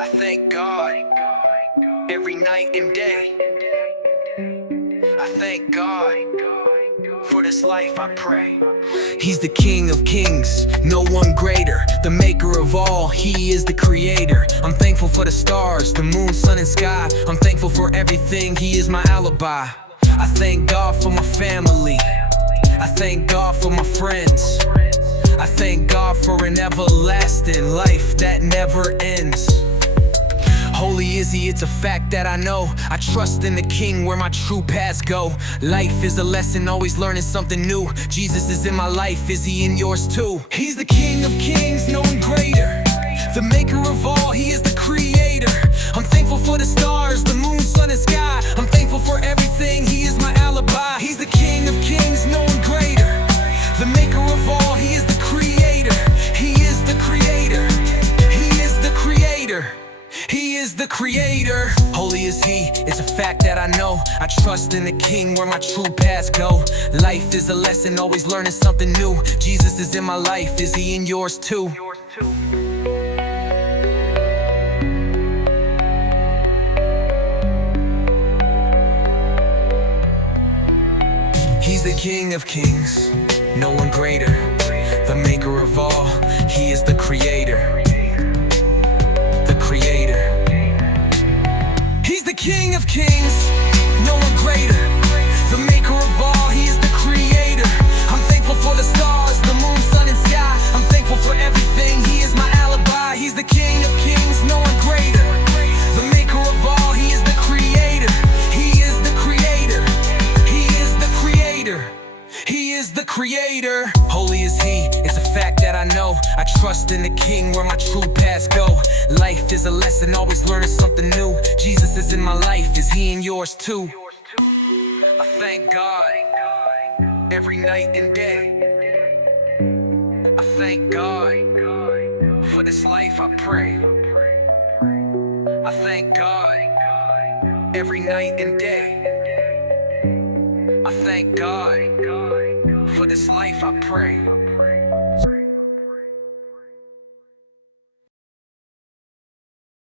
I thank God every night and day. I thank God for this life, I pray. He's the King of Kings, no one greater. The maker of all, He is the creator. I'm thankful for the stars, the moon, sun, and sky. I'm thankful for everything, He is my alibi. I thank God for my family. I thank God for my friends. I thank God for an everlasting life that never ends. Holy is He, it's a fact that I know. I trust in the King where my true paths go. Life is a lesson, always learning something new. Jesus is in my life, is He in yours too? He's the King of Kings, no one greater. The maker of all, He is the creator. I'm thankful for the stars, the moon, sun, and sky. I'm thankful for everything, He is my alibi. He's the King of Kings, no one greater. The maker of all, He is the creator. He is the creator. He is the creator. He is the creator. Holy is He, it's a fact that I know. I trust in the King where my true paths go. Life is a lesson, always learning something new. Jesus is in my life, is He in yours too? He's the King of Kings, no one greater. The maker of all, He is the creator. The creator. He's the King of Kings, no one greater. The maker of all, He is the creator. I'm thankful for the stars, the moon, sun, and sky. I'm thankful for everything, He is my alibi. He's the King of Kings, no one greater. The maker of all, He is the creator. He is the creator. He is the creator. He is the creator. Holy is He, it's a fact that I know. I trust in the King where my true paths go. Life is a lesson, always learning something new. Jesus is in my life, is He in yours too? I thank God every night and day. I thank God for this life, I pray. I thank God every night and day. I thank God for this life, I pray.